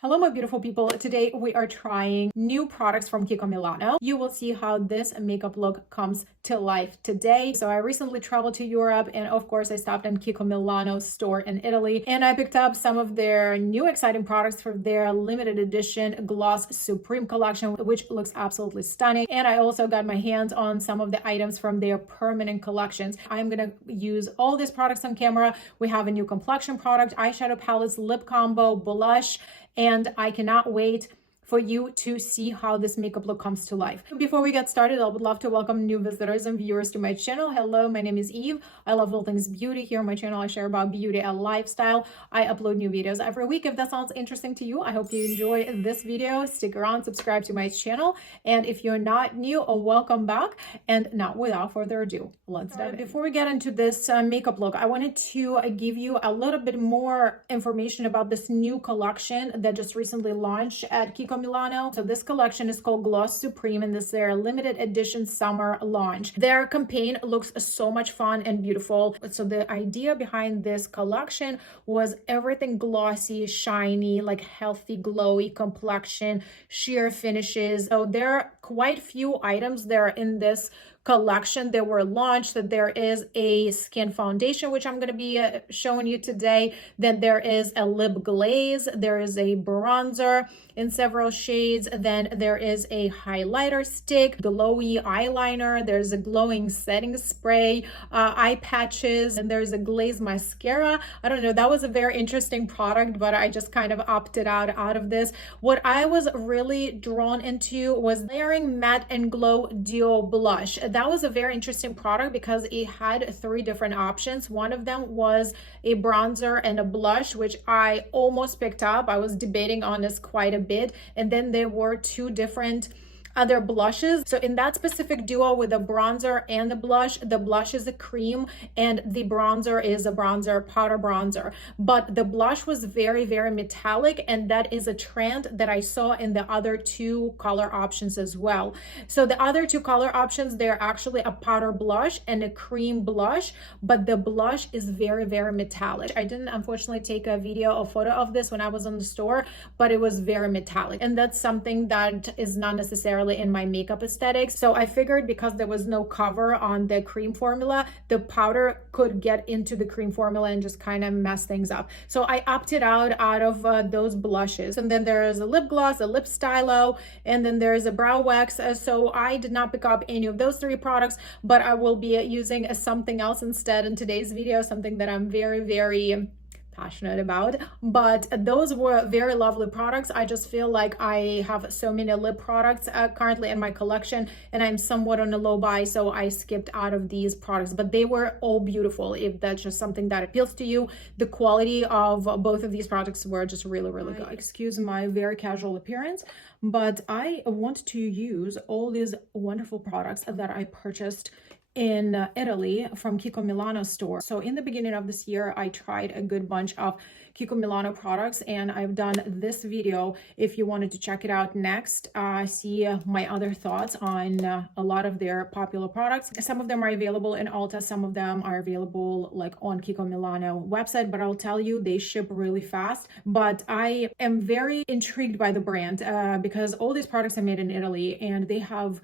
Hello, my beautiful people. Today we are trying new products from KIKO Milano. You will see how this makeup look comes to life today. So I recently traveled to Europe and of course I stopped in KIKO Milano store in Italy and I picked up some of their new exciting products for their limited edition Gloss Supreme collection, which looks absolutely stunning. And I also got my hands on some of the items from their permanent collections. I'm gonna use all these products on camera. We have a new complexion product, eyeshadow palettes, lip combo, blush, and I cannot wait for you to see how this makeup look comes to life. Before we get started, I would love to welcome new visitors and viewers to my channel. Hello, my name is Eve. I love all things beauty. Here on my channel, I share about beauty and lifestyle. I upload new videos every week. If that sounds interesting to you, I hope you enjoy this video. Stick around, subscribe to my channel. And if you're not new, welcome back. And now, without further ado, let's dive in. Before we get into this makeup look, I wanted to give you a little bit more information about this new collection that just recently launched at KIKO Milano. So this collection is called Gloss Supreme and this is their limited edition summer launch. Their campaign looks so much fun and beautiful. So the idea behind this collection was everything glossy, shiny, like healthy, glowy complexion, sheer finishes. So there are quite few items there in this collection that were launched. That there is a skin foundation, which I'm going to be showing you today. Then there is a lip glaze. There is a bronzer in several shades. Then there is a highlighter stick, glowy eyeliner. There's a glowing setting spray, eye patches, and there's a glaze mascara. I don't know. That was a very interesting product, but I just kind of opted out of this. What I was really drawn into was layering matte and glow duo blush. That was a very interesting product because it had three different options. One of them was a bronzer and a blush, which I almost picked up. I was debating on this quite a bit. And then there were two different other blushes. So in that specific duo with the bronzer and the blush is a cream and the bronzer is a bronzer, powder bronzer. But the blush was very, very metallic, and that is a trend that I saw in the other two color options as well. So the other two color options, they're actually a powder blush and a cream blush, but the blush is very, very metallic. I didn't unfortunately take a video or photo of this when I was in the store, but it was very metallic. And that's something that is not necessarily in my makeup aesthetics. So I figured because there was no cover on the cream formula, the powder could get into the cream formula and just kind of mess things up. So I opted out of those blushes. And then there is a lip gloss, a lip stylo, and then there's a brow wax. So I did not pick up any of those three products, but I will be using something else instead in today's video, something that I'm very, very passionate about. But those were very lovely products. I just feel like I have so many lip products currently in my collection and I'm somewhat on a low buy, so I skipped out of these products, but they were all beautiful. If that's just something that appeals to you, the quality of both of these products were just really, really good. Excuse my very casual appearance, but I want to use all these wonderful products that I purchased in Italy from KIKO Milano store. So in the beginning of this year, I tried a good bunch of KIKO Milano products and I've done this video. If you wanted to check it out next, see my other thoughts on a lot of their popular products. Some of them are available in Ulta, some of them are available like on KIKO Milano website, but I'll tell you, they ship really fast. But I am very intrigued by the brand because all these products are made in Italy and they have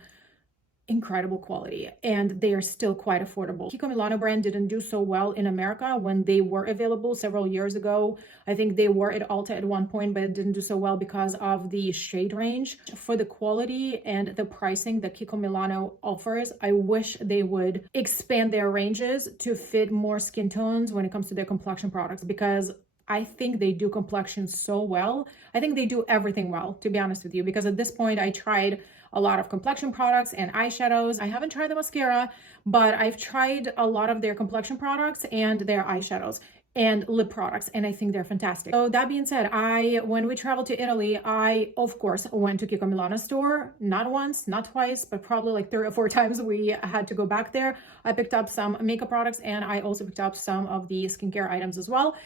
incredible quality and they are still quite affordable. KIKO Milano brand didn't do so well in America when they were available several years ago. I think they were at Ulta at one point, but it didn't do so well because of the shade range. For the quality and the pricing that KIKO Milano offers, I wish they would expand their ranges to fit more skin tones when it comes to their complexion products, because I think they do complexion so well. I think they do everything well, to be honest with you, because at this point I tried a lot of complexion products and eyeshadows. I haven't tried the mascara, but I've tried a lot of their complexion products and their eyeshadows and lip products, and I think they're fantastic. So that being said, when we traveled to Italy, I of course went to KIKO Milano store, not once, not twice, but probably like 3 or 4 times we had to go back there. I picked up some makeup products and I also picked up some of the skincare items as well.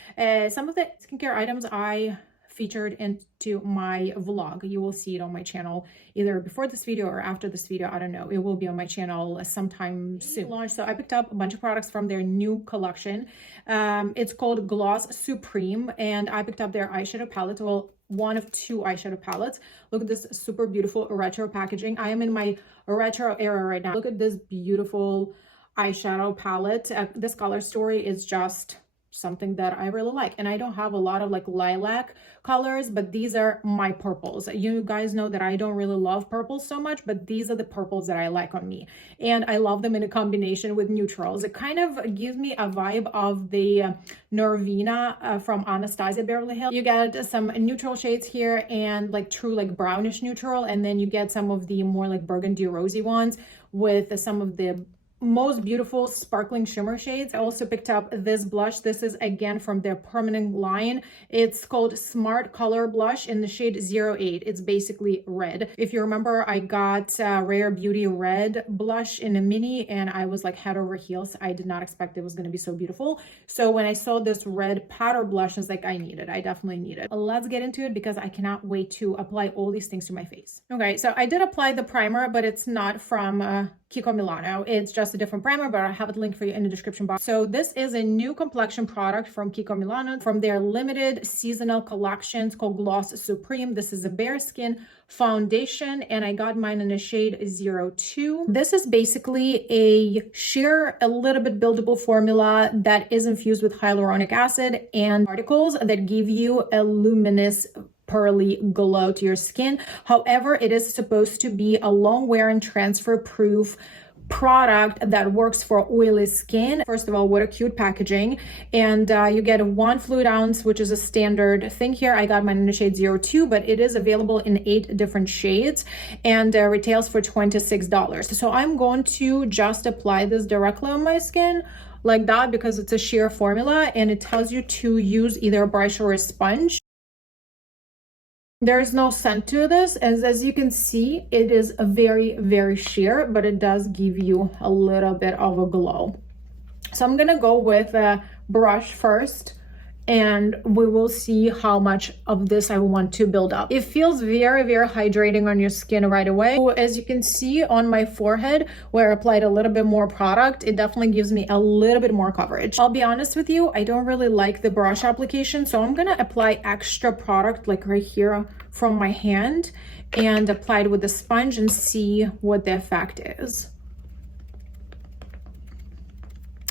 Some of the skincare items I featured into my vlog. You will see it on my channel either before this video or after this video. I don't know. It will be on my channel sometime soon. So I picked up a bunch of products from their new collection. It's called Gloss Supreme, and I picked up their eyeshadow palette. Well, one of two eyeshadow palettes. Look at this super beautiful retro packaging. I am in my retro era right now. Look at this beautiful eyeshadow palette. This color story is just something that I really like, and I don't have a lot of like lilac colors, but these are my purples. You guys know that I don't really love purples so much, but these are the purples that I like on me, and I love them in a combination with neutrals. It kind of gives me a vibe of the Norvina from Anastasia Beverly Hills. You get some neutral shades here and like true like brownish neutral, and then you get some of the more like burgundy rosy ones with some of the most beautiful sparkling shimmer shades. I also picked up this blush. This is again from their permanent line. It's called Smart Color Blush in the shade 08. It's basically red. If you remember, I got Rare Beauty red blush in a mini, and I was like head over heels. I did not expect it was going to be so beautiful. So when I saw this red powder blush, I was like, I need it. I definitely need it. Let's get into it because I cannot wait to apply all these things to my face. Okay, so I did apply the primer, but it's not from KIKO Milano. It's just a different primer, but I have it linked for you in the description box. So this is a new complexion product from KIKO Milano from their limited seasonal collections called Gloss Supreme. This is a bare skin foundation, and I got mine in a shade 02. This is basically a sheer, a little bit buildable formula that is infused with hyaluronic acid and particles that give you a luminous pearly glow to your skin. However, it is supposed to be a long wear and transfer proof product that works for oily skin. First of all, what a cute packaging. And you get 1 fluid ounce, which is a standard thing here. I got mine in the shade 02, but it is available in 8 different shades and retails for $26. So I'm going to just apply this directly on my skin like that because it's a sheer formula, and it tells you to use either a brush or a sponge. There's no scent to this, as you can see, it is a very sheer, but it does give you a little bit of a glow. So I'm gonna go with a brush first, and we will see how much of this I want to build up. It feels very hydrating on your skin right away. So as you can see on my forehead, where I applied a little bit more product, it definitely gives me a little bit more coverage. I'll be honest with you, I don't really like the brush application, so I'm gonna apply extra product like right here from my hand and apply it with the sponge and see what the effect is.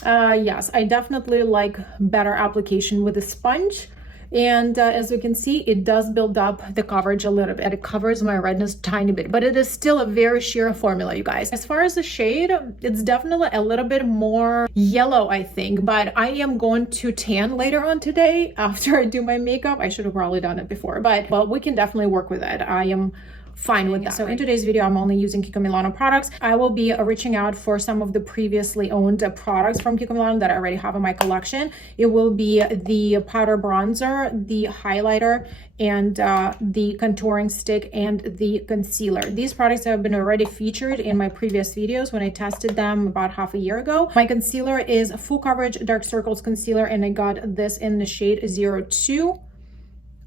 Yes, I definitely like better application with a sponge, and as you can see, it does build up the coverage a little bit. It covers my redness a tiny bit, but it is still a very sheer formula, you guys. As far as the shade, it's definitely a little bit more yellow, I think, but I am going to tan later on today after I do my makeup. I should have probably done it before, but well, we can definitely work with it. I am fine with that. So in today's video, I'm only using KIKO Milano products. I will be reaching out for some of the previously owned products from KIKO Milano that I already have in my collection. It will be the powder bronzer, the highlighter, and the contouring stick and the concealer. These products have been already featured in my previous videos when I tested them about half a year ago. My concealer is full coverage dark circles concealer, and I got this in the shade 02.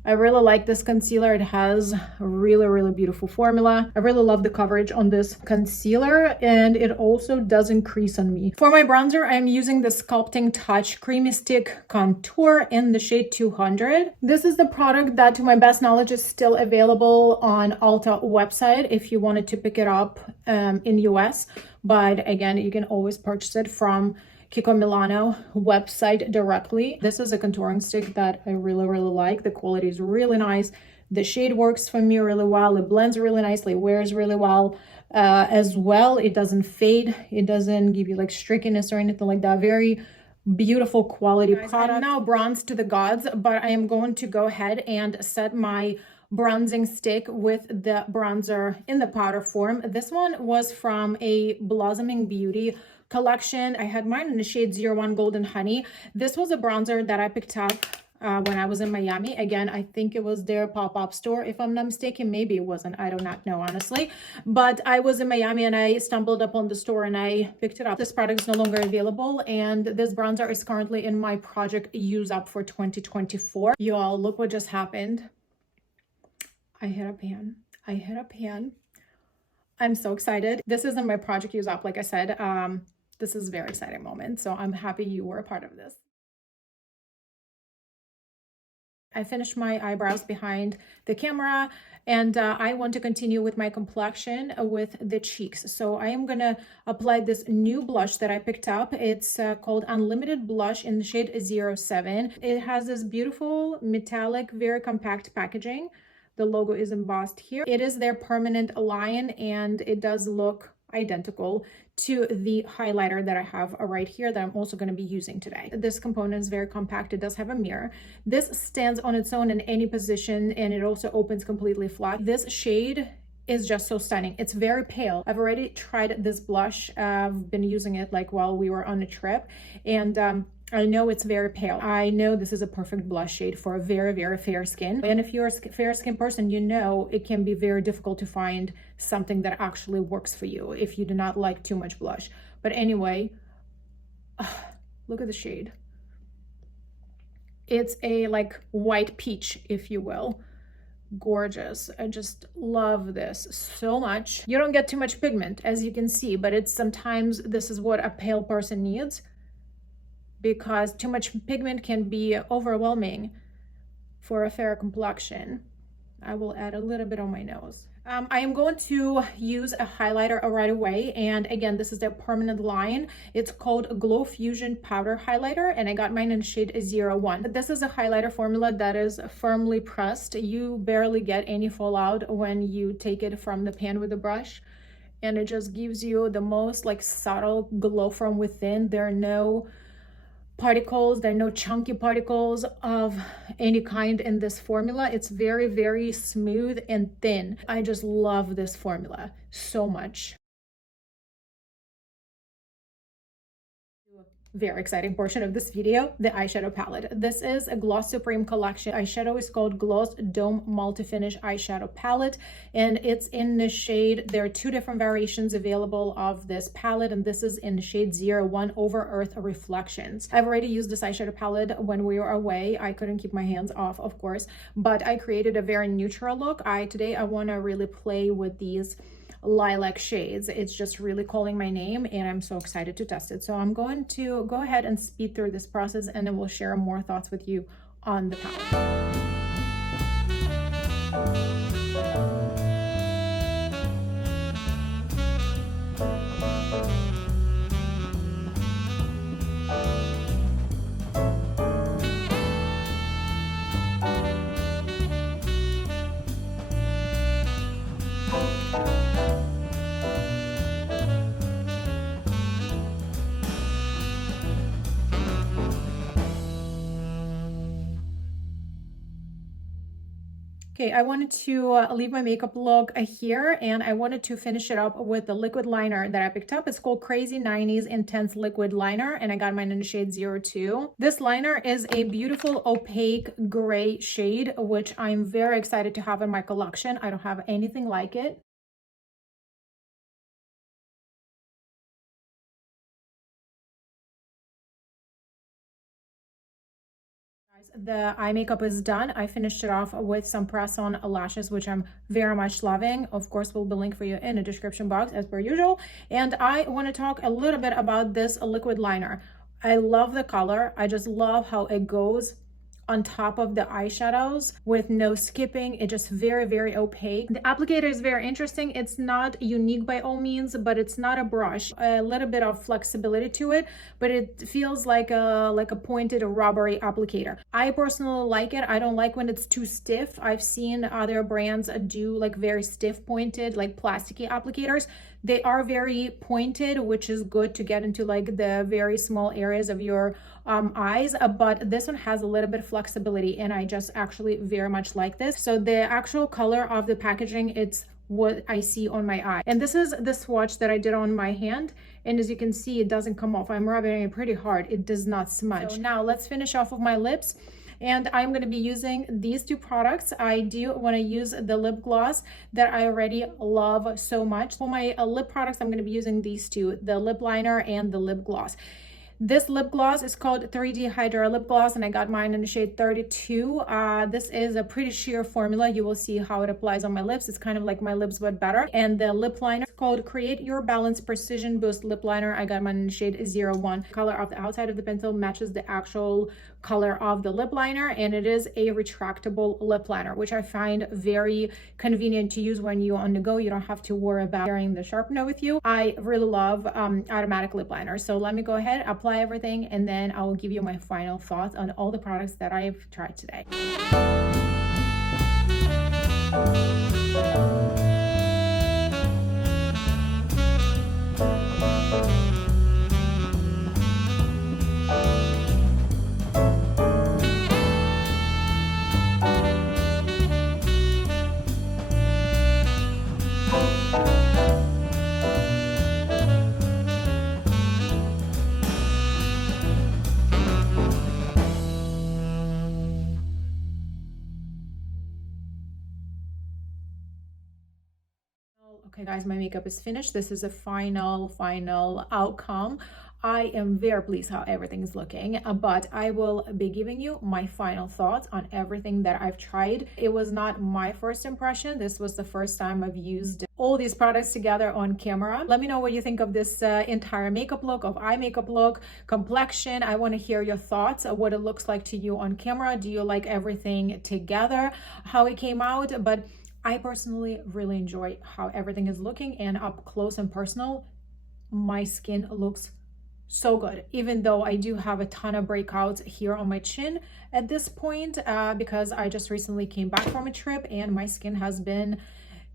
I really like this concealer. It has a really beautiful formula. I really love the coverage on this concealer, and it also doesn't crease on me. For my bronzer, I'm using the Sculpting Touch Creamy Stick Contour in the shade 200. This is the product that, to my best knowledge, is still available on Ulta website if you wanted to pick it up in US. But again, you can always purchase it from KIKO Milano website directly. This is a contouring stick that I really like. The quality is really nice. The shade works for me really well. It blends really nicely, wears really well as well. It doesn't fade. It doesn't give you like streakiness or anything like that. Very beautiful quality product. I'm now bronzed to the gods, but I am going to go ahead and set my bronzing stick with the bronzer in the powder form. This one was from a Blossoming Beauty collection. I had mine in the shade 01 Golden Honey. This was a bronzer that I picked up when I was in Miami. Again, I think it was their pop-up store, if I'm not mistaken. Maybe it wasn't. I do not know, honestly. But I was in Miami and I stumbled upon the store and I picked it up. This product is no longer available, and this bronzer is currently in my project use up for 2024. You all, look what just happened. I hit a pan. I hit a pan. I'm so excited. This isn't my project use up, like I said. This is a very exciting moment. So I'm happy you were a part of this. I finished my eyebrows behind the camera, and I want to continue with my complexion with the cheeks. So I am gonna apply this new blush that I picked up. It's called Unlimited Blush in the shade 07. It has this beautiful metallic, very compact packaging. The logo is embossed here. It is their permanent line, and it does look identical to the highlighter that I have right here that I'm also going to be using today. This component is very compact. It does have a mirror. This stands on its own in any position, and it also opens completely flat. This shade is just so stunning. It's very pale. I've already tried this blush. I've been using it like while we were on a trip, and I know it's very pale. I know this is a perfect blush shade for a very, very fair skin. And if you're a fair skin person, you know it can be very difficult to find something that actually works for you if you do not like too much blush. But anyway, look at the shade. It's a like white peach, if you will. Gorgeous. I just love this so much. You don't get too much pigment, as you can see, but it's sometimes this is what a pale person needs, because too much pigment can be overwhelming for a fair complexion. I will add a little bit on my nose. I am going to use a highlighter right away, and again, this is their permanent line. It's called Glow Fusion Powder Highlighter, and I got mine in shade 01. This is a highlighter formula that is firmly pressed. You barely get any fallout when you take it from the pan with the brush, and it just gives you the most like subtle glow from within. There are no particles, there are no chunky particles of any kind in this formula. It's very, very smooth and thin. I just love this formula so much. Very exciting portion of this video, the eyeshadow palette. This is a Gloss Supreme collection. Eyeshadow is called Gloss Dome Multi-Finish Eyeshadow Palette, and it's in the shade, there are two different variations available of this palette, and this is in the shade 01, Over Earth Reflections. I've already used this eyeshadow palette when we were away. I couldn't keep my hands off, of course, but I created a very neutral look. Today I want to really play with these lilac shades. It's just really calling my name, and I'm so excited to test it. So I'm going to go ahead and speed through this process, and then we'll share more thoughts with you on the palette. Okay, I wanted to leave my makeup look here, and I wanted to finish it up with the liquid liner that I picked up. It's called Crazy 90s Intense Liquid Liner, and I got mine in the shade 02. This liner is a beautiful opaque gray shade, which I'm very excited to have in my collection. I don't have anything like it. The eye makeup is done. I finished it off with some press-on lashes, which I'm very much loving. Of course, we'll be linked for you in the description box as per usual. And I want to talk a little bit about this liquid liner. I love the color. I just love how it goes on top of the eyeshadows with no skipping. It just very, very opaque. The applicator is very interesting. It's not unique by all means, but it's not a brush. A little bit of flexibility to it, but it feels like a pointed rubbery applicator. I personally like it. I don't like when it's too stiff. I've seen other brands do like very stiff pointed, like plasticky applicators. They are very pointed, which is good to get into like the very small areas of your eyes, but this one has a little bit of flexibility, and I just actually very much like this. So the actual color of the packaging, it's what I see on my eye. And this is the swatch that I did on my hand, and as you can see, it doesn't come off. I'm rubbing it pretty hard. It does not smudge. So now let's finish off with my lips. And I'm going to be using these two products. I do want to use the lip gloss that I already love so much. For my lip products, I'm going to be using these two, the lip liner and the lip gloss. This lip gloss is called 3D Hydra Lip Gloss, and I got mine in the shade 32. This is a pretty sheer formula. You will see how it applies on my lips. It's kind of like my lips, but better. And the lip liner is called Create Your Balance Precision Boost Lip Liner. I got mine in shade 01. Color of the outside of the pencil matches the actual color of the lip liner, and it is a retractable lip liner, which I find very convenient to use when you're on the go. You don't have to worry about carrying the sharpener with you. I really love automatic lip liner. So let me go ahead, apply everything, and then I will give you my final thoughts on all the products that I've tried today. Okay guys, my makeup is finished. This is a final outcome. I am very pleased how everything is looking, but I will be giving you my final thoughts on everything that I've tried. It was not my first impression. This was the first time I've used all these products together on camera. Let me know what you think of this entire makeup look, of eye makeup look, complexion. I want to hear your thoughts of what it looks like to you on camera. Do you like everything together, how it came out? But I personally really enjoy how everything is looking, and up close and personal, my skin looks so good, even though I do have a ton of breakouts here on my chin at this point because I just recently came back from a trip and my skin has been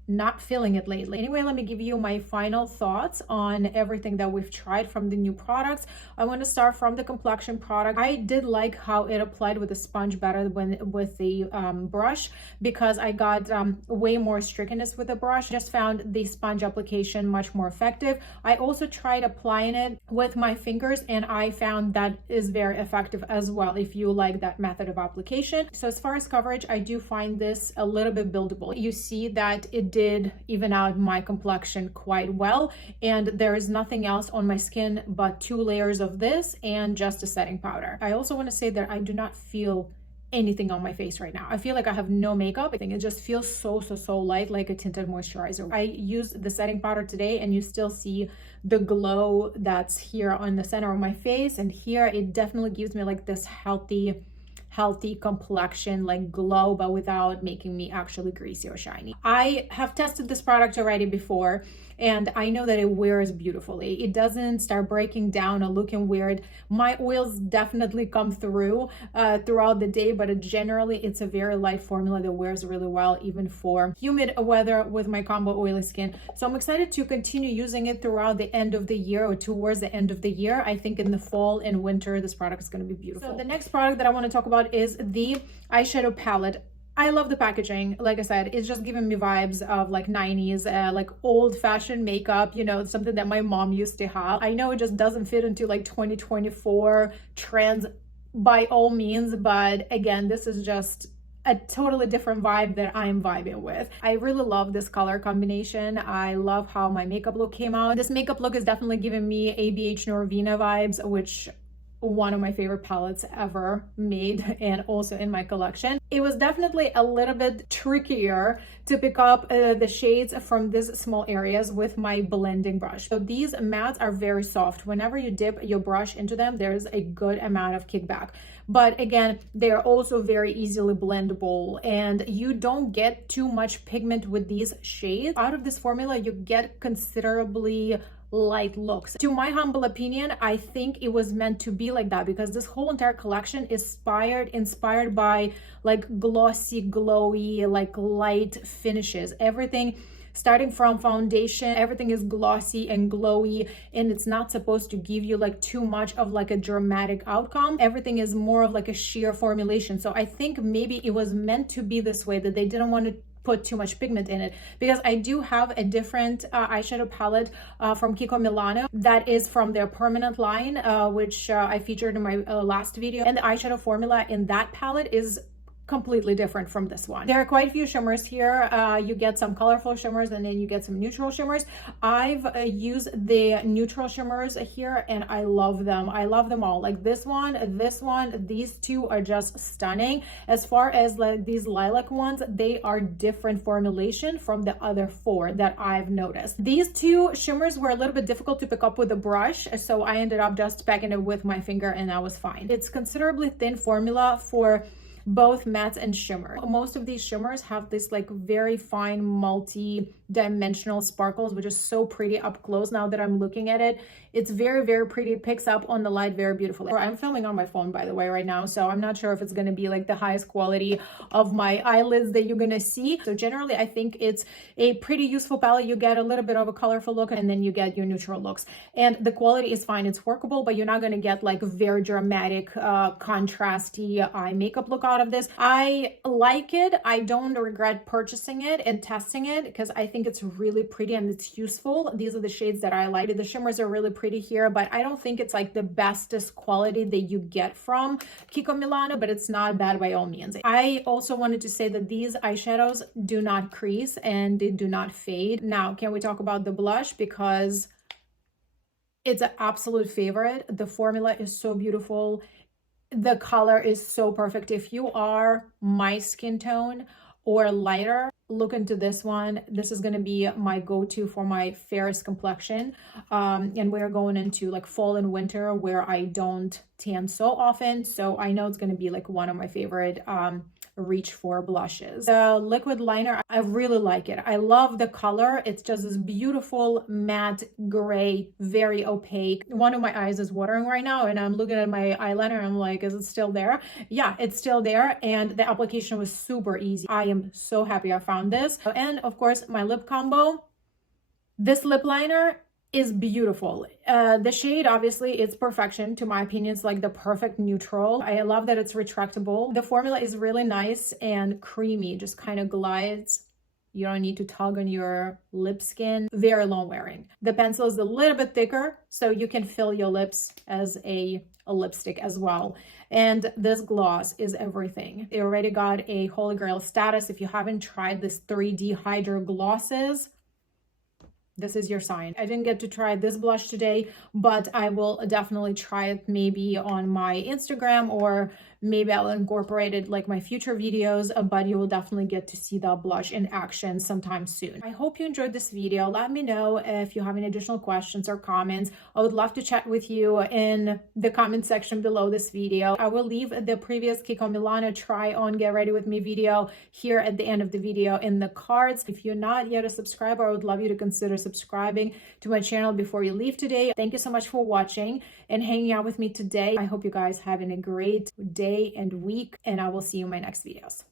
not feeling it lately. Anyway, let me give you my final thoughts on everything that we've tried from the new products. I want to start from the complexion product. I did like how it applied with the sponge better than with the brush, because I got way more streakiness with the brush. Just found the sponge application much more effective. I also tried applying it with my fingers, and I found that is very effective as well if you like that method of application. So as far as coverage, I do find this a little bit buildable. You see that it did even out my complexion quite well, and there is nothing else on my skin but 2 layers of this and just a setting powder. I also want to say that I do not feel anything on my face right now. I feel like I have no makeup. I think it just feels so light, like a tinted moisturizer. I used the setting powder today, and you still see the glow that's here on the center of my face, and here it definitely gives me like this healthy complexion, like glow, but without making me actually greasy or shiny. I have tested this product already before, and I know that it wears beautifully. It doesn't start breaking down or looking weird. My oils definitely come through throughout the day, but generally it's a very light formula that wears really well, even for humid weather with my combo oily skin. So I'm excited to continue using it throughout the end of the year, or towards the end of the year. I think in the fall and winter, this product is going to be beautiful. So the next product that I want to talk about is the eyeshadow palette. I love the packaging. Like I said, it's just giving me vibes of like 90s, like old-fashioned makeup, you know, something that my mom used to have. I know it just doesn't fit into like 2024 trends by all means, but again, this is just a totally different vibe that I'm vibing with. I really love this color combination. I love how my makeup look came out. This makeup look is definitely giving me ABH Norvina vibes, which one of my favorite palettes ever made, and also in my collection. It was definitely a little bit trickier to pick up the shades from these small areas with my blending brush. So these mattes are very soft. Whenever you dip your brush into them, there's a good amount of kickback. But again, they're also very easily blendable, and you don't get too much pigment with these shades. Out of this formula, you get considerably light looks. To my humble opinion, I think it was meant to be like that, because this whole entire collection is inspired by like glossy, glowy, like light finishes. Everything starting from foundation, everything is glossy and glowy, and it's not supposed to give you like too much of like a dramatic outcome. Everything is more of like a sheer formulation. So I think maybe it was meant to be this way, that they didn't want to put too much pigment in it, because I do have a different eyeshadow palette from KIKO Milano that is from their permanent line, which I featured in my last video, and the eyeshadow formula in that palette is completely different from this one. There are quite a few shimmers here. You get some colorful shimmers and then you get some neutral shimmers. I've used the neutral shimmers here and I love them. I love them all. Like this one, these two are just stunning. As far as like these lilac ones, they are different formulation from the other four that I've noticed. These two shimmers were a little bit difficult to pick up with a brush, so I ended up just packing it with my finger and that was fine. It's considerably thin formula for both mattes and shimmer. Most of these shimmers have this like very fine multi-dimensional sparkles, which is so pretty up close. Now that I'm looking at it, it's very, very pretty. It picks up on the light very beautifully. I'm filming on my phone, by the way, right now, so I'm not sure if it's going to be like the highest quality of my eyelids that you're going to see. So generally, I think it's a pretty useful palette. You get a little bit of a colorful look and then you get your neutral looks. And the quality is fine. It's workable, but you're not going to get like a very dramatic, contrasty eye makeup look out of this. I like it. I don't regret purchasing it and testing it because I think it's really pretty and it's useful. These are the shades that I like. The shimmers are really pretty here, but I don't think it's like the bestest quality that you get from KIKO Milano, but it's not bad by all means. I also wanted to say that these eyeshadows do not crease and they do not fade. Now, can we talk about the blush? Because it's an absolute favorite. The formula is so beautiful. The color is so perfect. If you are my skin tone or lighter, look into this one. This is going to be my go-to for my fairest complexion. And we're going into like fall and winter where I don't tan so often. So I know it's going to be like one of my favorite reach for blushes. The liquid liner, I really like it. I love the color. It's just this beautiful matte gray, very opaque. One of my eyes is watering right now and I'm looking at my eyeliner and I'm like, is it still there? Yeah, it's still there. And the application was super easy. I am so happy I found this. And of course, my lip combo. This lip liner is beautiful. The shade, obviously, it's perfection. To my opinion, it's like the perfect neutral. I love that it's retractable. The formula is really nice and creamy, just kind of glides. You don't need to tug on your lip skin. Very long wearing. The pencil is a little bit thicker, so you can fill your lips as a lipstick as well. And this gloss is everything. It already got a Holy Grail status. If you haven't tried this 3D Hydro glosses, this is your sign. I didn't get to try this blush today, but I will definitely try it maybe on my Instagram, or maybe I'll incorporate it like my future videos, but you will definitely get to see that blush in action sometime soon. I hope you enjoyed this video. Let me know if you have any additional questions or comments. I would love to chat with you in the comment section below this video. I will leave the previous KIKO Milano try on get ready with me video here at the end of the video in the cards. If you're not yet a subscriber, I would love you to consider subscribing to my channel before you leave today. Thank you so much for watching and hanging out with me today. I hope you guys having a great day and week, and I will see you in my next videos.